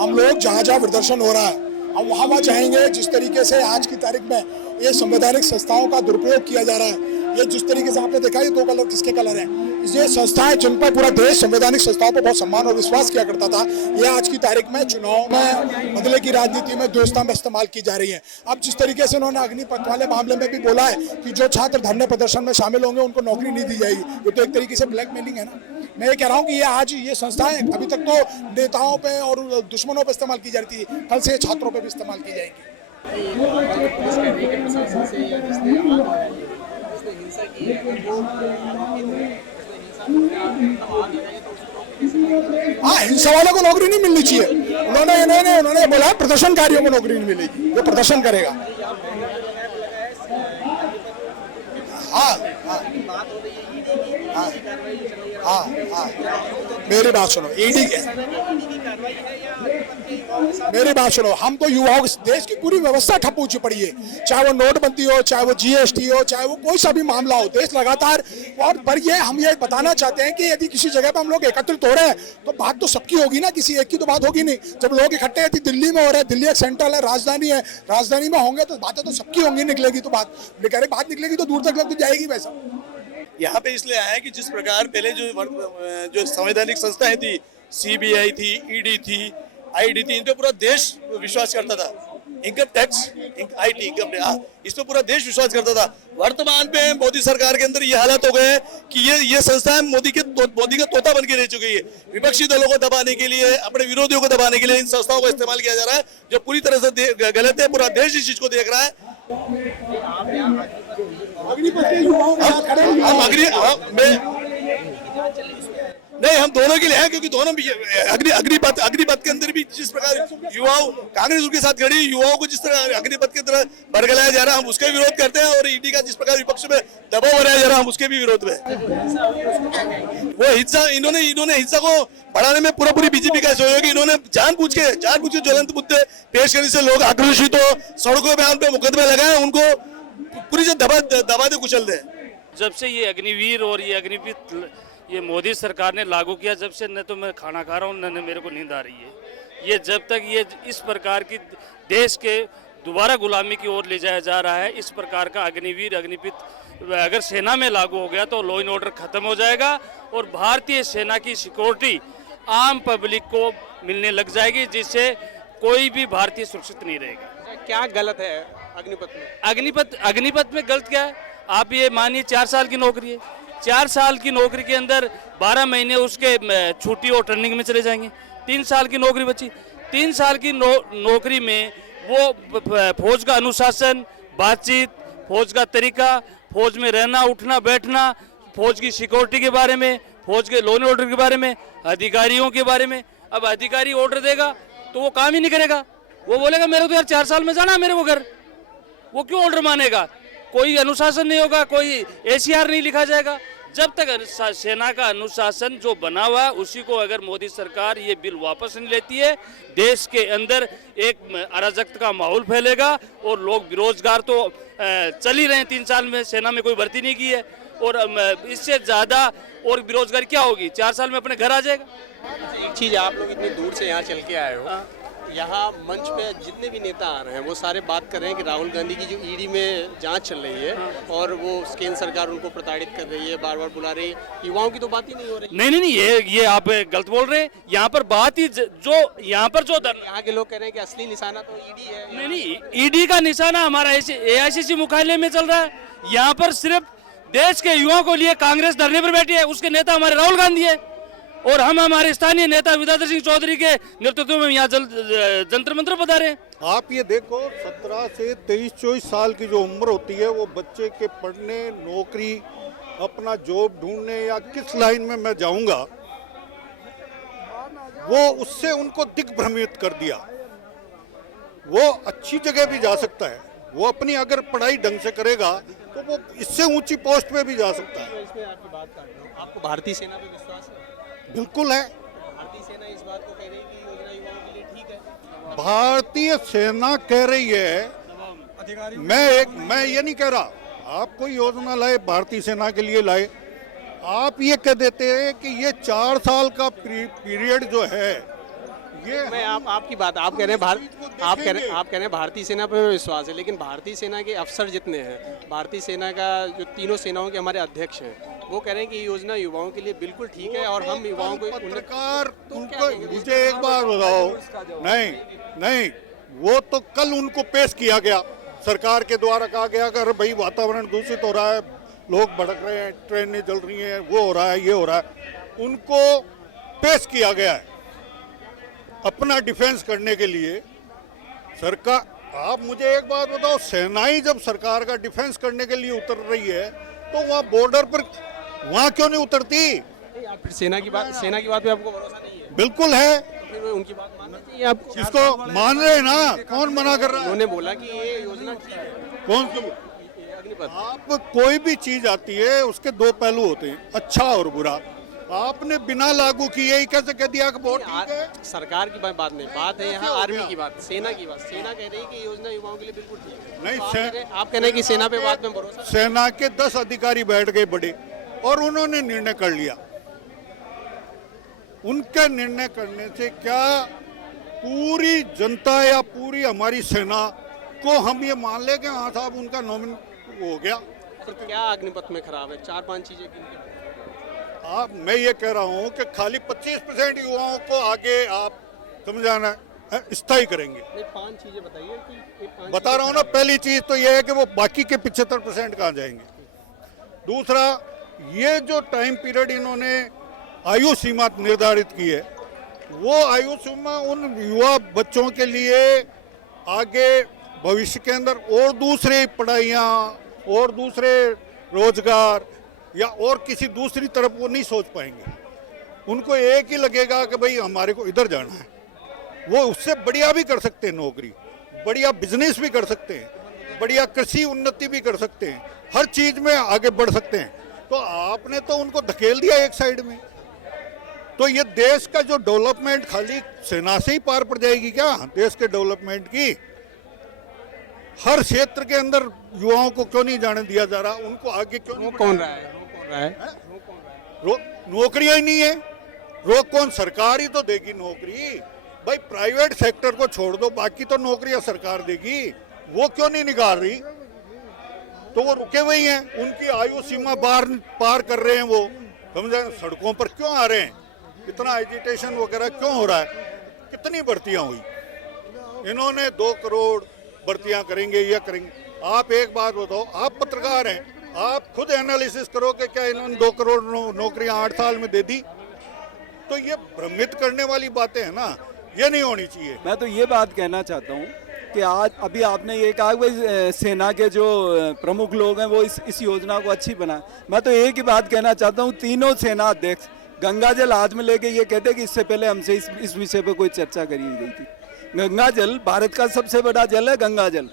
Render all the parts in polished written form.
हम लोग जहाँ जहाँ प्रदर्शन हो रहा है हम वहाँ जाएंगे। जिस तरीके से आज की तारीख में ये संवैधानिक संस्थाओं का दुरुपयोग किया जा रहा है, ये जिस तरीके से आपने देखा, ये दो कलर किसके कलर हैं, ये संस्थाएं जिन पर पूरा देश संवैधानिक संस्थाओं पर बहुत सम्मान और विश्वास किया करता था, ये आज की तारीख में चुनाव में बदले की राजनीति में दोस्ता में इस्तेमाल की जा रही है। अब जिस तरीके से उन्होंने अग्निपथ वाले मामले में भी बोला है कि जो छात्र धरने प्रदर्शन में शामिल होंगे उनको नौकरी नहीं दी जाएगी, ये तो एक तरीके से ब्लैकमेलिंग है ना। मैं ये कह रहा हूँ कि ये आज ये संस्थाएं अभी तक तो नेताओं पे और दुश्मनों पे इस्तेमाल की जा रही थी, कल से छात्रों पे भी इस्तेमाल की जाएगी। हाँ, हिंसा वालों को नौकरी नहीं मिलनी चाहिए। उन्होंने बोला प्रदर्शनकारियों को नौकरी नहीं मिलेगी, जो प्रदर्शन करेगा। हाँ हाँ हाँ हाँ हाँ, मेरी बात सुनो, ईडी मेरी बात सुनो, हम तो युवाओं, देश की पूरी व्यवस्था ठप हो पड़ी है, चाहे वो नोटबंदी हो, चाहे वो जीएसटी हो, चाहे वो कोई सा भी मामला हो, देश लगातार। और पर ये हम ये बताना चाहते हैं कि यदि किसी जगह पर हम लोग एकत्रित हो रहे हैं तो बात तो सबकी होगी ना, किसी एक की तो बात होगी नहीं। जब लोग इकट्ठे हैं, दिल्ली में हो रहे हैं, दिल्ली एक सेंट्रल है, राजधानी है, राजधानी में होंगे तो बातें तो सबकी होंगी, निकलेगी तो बात, बात निकलेगी तो दूर तक लग तो जाएगी। वैसा यहाँ पे इसलिए आया कि जिस प्रकार पहले जो संवैधानिक संस्थाएं थी, सीबीआई थी, ईडी थी, आईडी थी, इन पे पूरा देश विश्वास करता था। इनकम टैक्स, आईटी, इनकम, इस पे पूरा देश विश्वास करता था। वर्तमान पे मोदी सरकार के अंदर ये हालत हो गए कि ये संस्थाएं मोदी का तोता बन के रह चुकी है। विपक्षी दलों को दबाने के लिए, अपने विरोधियों को दबाने के लिए इन संस्थाओं का इस्तेमाल किया जा रहा है, जो पूरी तरह से गलत है। पूरा देश इस चीज को देख रहा है। नहीं, हम दोनों के लिए हैं, क्योंकि दोनों भी अग्निपथ के अंदर भी जिस प्रकार युवाओं, कांग्रेस उनके साथ खड़ी, युवाओं को जिस तरह अग्निपथ की तरह बरगलाया जा रहा है, हम उसका विरोध करते हैं। और ईडी का जिस प्रकार विपक्ष में दबाव बनाया जा रहा है, हम उसके भी विरोध में। वो हिंसा, इन्होंने हिंसा को बढ़ाने में पूरी बीजेपी का सहयोग है। इन्होंने जानबूझ के ज्वलंत मुद्दे पेश करने से लोग आक्रोशित हो, सड़कों पे उन पे मुकदमे लगाए, उनको पूरी जो दबा दे कुचल दे। जब से ये अग्निवीर और ये अग्निपथ ये मोदी सरकार ने लागू किया, जब से न तो मैं खाना खा रहा हूँ, न मेरे को नींद आ रही है। ये जब तक ये इस प्रकार की देश के दोबारा गुलामी की ओर ले जाया जा रहा है, इस प्रकार का अग्निवीर अग्निपथ अगर सेना में लागू हो गया तो लॉ एंड ऑर्डर खत्म हो जाएगा और भारतीय सेना की सिक्योरिटी आम पब्लिक को मिलने लग जाएगी, जिससे कोई भी भारतीय सुरक्षित नहीं रहेगा। क्या गलत है अग्निपथ में? अग्निपथ में गलत क्या है? आप ये मानिए 4 साल की नौकरी है, 4 साल की नौकरी के अंदर 12 महीने उसके छुट्टी और ट्रेनिंग में चले जाएंगे। 3 साल की नौकरी बची। 3 साल की नौकरी में वो फौज का अनुशासन, बातचीत, फौज का तरीका, फौज में रहना, उठना, बैठना, फौज की सिक्योरिटी के बारे में, फौज के लॉ एंड ऑर्डर के बारे में, अधिकारियों के बारे में। अब अधिकारी ऑर्डर देगा तो वो काम ही नहीं करेगा, वो बोलेगा मेरे तो यार 4 साल में जाना मेरे को घर, वो क्यों ऑर्डर मानेगा? कोई अनुशासन नहीं होगा, कोई एसीआर नहीं लिखा जाएगा। जब तक सेना का अनुशासन जो बना हुआ है उसी को अगर मोदी सरकार ये बिल वापस नहीं लेती है, देश के अंदर एक अराजकता का माहौल फैलेगा और लोग बेरोजगार तो चल ही रहे हैं। 3 साल में सेना में कोई भर्ती नहीं की है और इससे ज़्यादा और बेरोजगारी क्या होगी? 4 साल में अपने घर आ जाएगा। एक चीज़, आप लोग इतनी दूर से यहाँ चल के आए हो, यहाँ मंच पे जितने भी नेता आ रहे हैं वो सारे बात कर रहे हैं कि राहुल गांधी की जो ईडी में जांच चल रही है और वो केंद्र सरकार उनको प्रताड़ित कर रही है, बार बार बुला रही है, युवाओं की तो बात ही नहीं हो रही। नहीं, ये आप गलत बोल रहे हैं। यहाँ पर बात ही जो यहाँ के लोग कह रहे हैं कि असली निशाना तो ईडी है। नहीं, ईडी का निशाना हमारा AICC मुख्यालय में चल रहा है। यहाँ पर सिर्फ देश के युवाओं को लिए कांग्रेस धरने पर बैठी है, उसके नेता हमारे राहुल गांधी है और हम हमारे स्थानीय नेता विद्याधर सिंह चौधरी के नेतृत्व में यहाँ जंतर मंत्र पधारे हैं। आप ये देखो, 17 से 23-24 साल की जो उम्र होती है वो बच्चे के पढ़ने, नौकरी, अपना जॉब ढूंढने या किस लाइन में मैं जाऊंगा, वो उससे उनको दिग्भ्रमित कर दिया। वो अच्छी जगह भी जा सकता है, वो अपनी अगर पढ़ाई ढंग से करेगा तो वो इससे ऊंची पोस्ट पे भी जा सकता है। इसमें आपकी बात कर रहा हूं, आपको भारतीय सेना पे विश्वास है? बिल्कुल है। भारतीय सेना इस बात को कह रही है कि योजना युवाओं के लिए ठीक है। भारतीय सेना कह रही है, मैं ये नहीं कह रहा आप कोई योजना लाए भारतीय सेना के लिए लाए, आप ये कह देते हैं कि ये 4 साल का पीरियड जो है ये मैं आपकी बात आप कह रहे हैं आप कह रहे हैं भारतीय सेना पर विश्वास है, लेकिन भारतीय सेना के अफसर जितने हैं, भारतीय सेना का जो तीनों सेनाओं के हमारे अध्यक्ष हैं, वो कह रहे हैं कि ये योजना युवाओं के लिए बिल्कुल ठीक है और हम युवाओं को पत्रकार उनको, मुझे एक बार बताओ, नहीं नहीं, वो तो कल उनको पेश किया गया, सरकार के द्वारा कहा गया कि अरे भाई वातावरण दूषित हो रहा है, लोग भड़क रहे हैं, ट्रेनें जल रही हैं, वो हो रहा है, ये हो रहा है, उनको पेश किया गया है अपना डिफेंस करने के लिए। सरकार, आप मुझे एक बात बताओ, सेनाएं जब सरकार का डिफेंस करने के लिए उतर रही है तो वहाँ बॉर्डर पर वहाँ क्यों नहीं उतरती? फिर सेना की बात पे आपको भरोसा नहीं है? बिल्कुल है, तो फिर उनकी बात मानना चाहिए आपको। जिसको मान रहे हैं ना, कौन मना कर रहा है? उन्होंने बोला कि ये योजना ठीक है। कौन सी? अग्निपथ। आप कोई भी चीज आती है उसके दो पहलू होते हैं, अच्छा और बुरा। आपने बिना लागू किए ही कैसे कह दिया कि बहुत ठीक है? सरकार की बात नहीं, बात है यहाँ आर्मी की बात, सेना की बात। सेना कह रही है कि योजना युवाओं के लिए बिल्कुल ठीक है। नहीं, तो आप कह रहे हैं कि सेना पे बात में भरोसा। सेना के 10 अधिकारी बैठ गए बड़े और उन्होंने निर्णय कर लिया। उनके निर्णय करने से क्या पूरी जनता या पूरी हमारी सेना को हम ये मान ले कि हाँ साहब उनका नॉमिन हो गया? तो क्या अग्निपथ में खराब है? 4-5 चीजें मैं ये कह रहा हूँ कि खाली 25% युवाओं को आगे आप समझाना है, स्थायी करेंगे। 5 चीजें बताइए कि बता रहा हूँ ना, पहली चीज तो ये है कि वो बाकी के 75% कहाँ जाएंगे। दूसरा, ये जो टाइम पीरियड इन्होंने आयु सीमा निर्धारित की है, वो आयु सीमा उन युवा बच्चों के लिए आगे भविष्य के अंदर और दूसरी पढ़ाइयाँ और दूसरे रोजगार या और किसी दूसरी तरफ वो नहीं सोच पाएंगे। उनको एक ही लगेगा कि भाई हमारे को इधर जाना है। वो उससे बढ़िया भी कर सकते हैं नौकरी, बढ़िया बिजनेस भी कर सकते हैं, बढ़िया कृषि उन्नति भी कर सकते हैं, हर चीज में आगे बढ़ सकते हैं। तो आपने तो उनको धकेल दिया एक साइड में। तो ये देश का जो डेवलपमेंट खाली सेना से ही पार पड़ जाएगी क्या? देश के डेवलपमेंट की हर क्षेत्र के अंदर युवाओं को क्यों नहीं जाने दिया जा रहा? उनको आगे क्यों नहीं? कौन रहा है? नौकरियां ही नहीं है। रोक कौन? सरकार ही तो देगी नौकरी। भाई प्राइवेट सेक्टर को छोड़ दो, बाकी तो नौकरियां सरकार देगी। वो क्यों नहीं निकाल रही? तो वो रुके हुए ही हैं, उनकी आयु सीमा पार कर रहे हैं। वो समझे, सड़कों पर क्यों आ रहे हैं? इतना एजिटेशन वगैरह क्यों हो रहा है? कितनी भर्तियां हुई? इन्होंने 2 करोड़ भर्तियां करेंगे, यह करेंगे। आप एक बात बताओ, आप पत्रकार हैं, आप खुद एनालिसिस करो कि क्या इन्होंने 2 करोड़ नौकरियां 8 साल में दे दी? तो ये भ्रमित करने वाली बातें हैं ना, ये नहीं होनी चाहिए। मैं तो ये बात कहना चाहता हूँ कि आज अभी आपने ये कहा कि सेना के जो प्रमुख लोग हैं वो इस योजना को अच्छी बनाए। मैं तो एक ही बात कहना चाहता हूँ, तीनों सेना अध्यक्ष गंगा जल हाथ में लेके ये कहते कि इससे पहले हमसे इस विषय पर कोई चर्चा करी गई थी। गंगा जल भारत का सबसे बड़ा जल है, गंगा जल।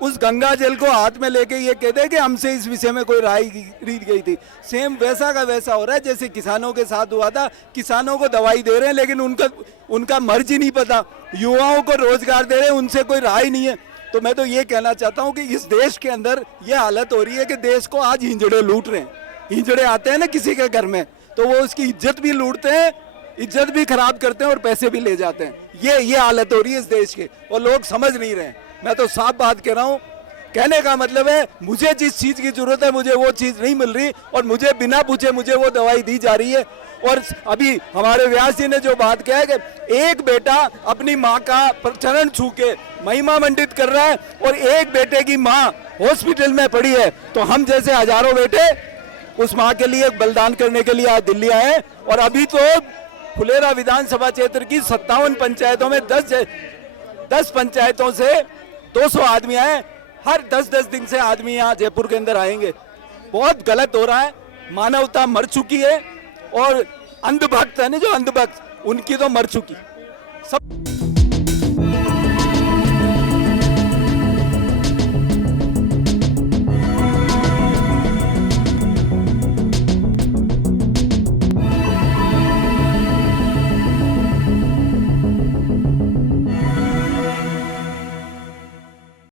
उस गंगा जल को हाथ में लेके ये कहते हैं कि हमसे इस विषय में कोई राय ली गई थी। सेम वैसा का वैसा हो रहा है जैसे किसानों के साथ हुआ था। किसानों को दवाई दे रहे हैं लेकिन उनका मर्ज ही नहीं पता। युवाओं को रोजगार दे रहे हैं, उनसे कोई राय नहीं है। तो मैं तो ये कहना चाहता हूँ कि इस देश के अंदर ये हालत हो रही है कि देश को आज हिंजड़े लूट रहे हैं। हिंजड़े आते हैं ना किसी के घर में, तो वो उसकी इज्जत भी लूटते हैं, इज्जत भी खराब करते हैं और पैसे भी ले जाते हैं। ये हालत हो रही है इस देश के, और लोग समझ नहीं रहे हैं। मैं तो साफ बात कह रहा हूँ, कहने का मतलब है मुझे जिस चीज की जरूरत है मुझे वो चीज नहीं मिल रही, और मुझे बिना पूछे मुझे वो दवाई दी जा रही है। और अभी हमारे व्यास जी ने जो बात कहा है कि एक बेटा अपनी माँ का चरण छू के महिमा मंडित कर रहा है और एक बेटे की माँ हॉस्पिटल में पड़ी है, तो हम जैसे हजारों बेटे उस माँ के लिए बलिदान करने के लिए आज दिल्ली आए। और अभी तो फुलेरा विधानसभा क्षेत्र की 57 पंचायतों में 10 पंचायतों से 200 आदमी आए। हर 10-10 दिन से आदमी यहाँ जयपुर के अंदर आएंगे। बहुत गलत हो रहा है, मानवता मर चुकी है, और अंधभक्त है ना, जो अंधभक्त, उनकी तो मर चुकी सब।